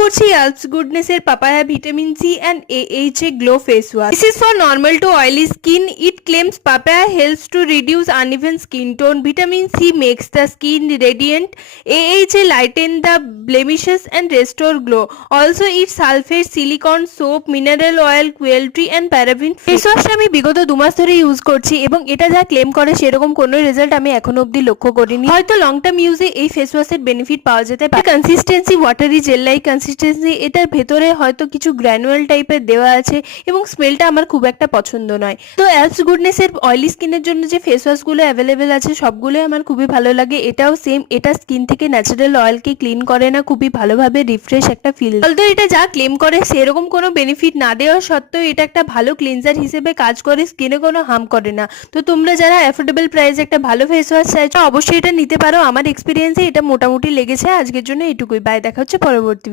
করছি আলস গুডনেস এর papaya vitamin C and AHA glow face wash. This is for normal to oily skin. It claims papaya helps to reduce uneven skin tone. Vitamin C makes the skin radiant. AHA lighten the blemishes and restore glow. Also it sulfate, silicone, soap, mineral oil, cruelty and paraben free। Face ওয়াশটা আমি বিগত 2 মাস ধরে use করছি এবং এটা যা claim করে সেরকম কোনো রেজাল্ট আমি এখনো অবধি লক্ষ্য করিনি। হয়তো লং টার্ম ইউজে এই ফেস ওয়াশের বেনিফিট পাওয়া যেতে পারে। Consistency watery gel like consistency, এটার ভেতরে হয়তো কিছু গ্র্যানুয়াল টাইপের দেওয়া আছে এবং স্মেলটা আমার খুব একটা পছন্দ নয়। তো অ্যালস গুডনেস এর অয়েলি স্কিনের জন্য যে ফেস ওয়াশগুলো অ্যাভেলেবেল আছে সবগুলোই আমার খুবই ভালো লাগে। এটাও সেম, এটা স্কিন থেকে ন্যাচারাল অয়েলকে ক্লিন করে না, খুবই ভালোভাবে রিফ্রেশ একটা ফিল। অলদো এটা যা ক্লেম করে সেরকম কোনো বেনিফিট না দেওয়া সত্ত্বেও এটা একটা ভালো ক্লিনজার হিসেবে কাজ করে, স্কিনে কোনো হার্ম করে না। তো তোমরা যারা অ্যাফোর্ডেবল প্রাইসে একটা ভালো ফেস ওয়াশ চাইছো অবশ্যই এটা নিতে পারো। আমার এক্সপিরিয়েন্সে এটা মোটামুটি লেগেছে। আজকের জন্য এটুকুই, বাই, দেখা হচ্ছে পরবর্তী।